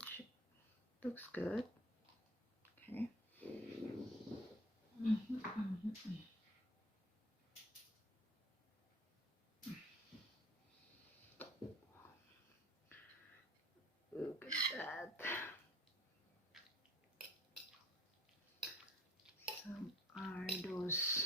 which looks good. Okay. Look at that. Some are those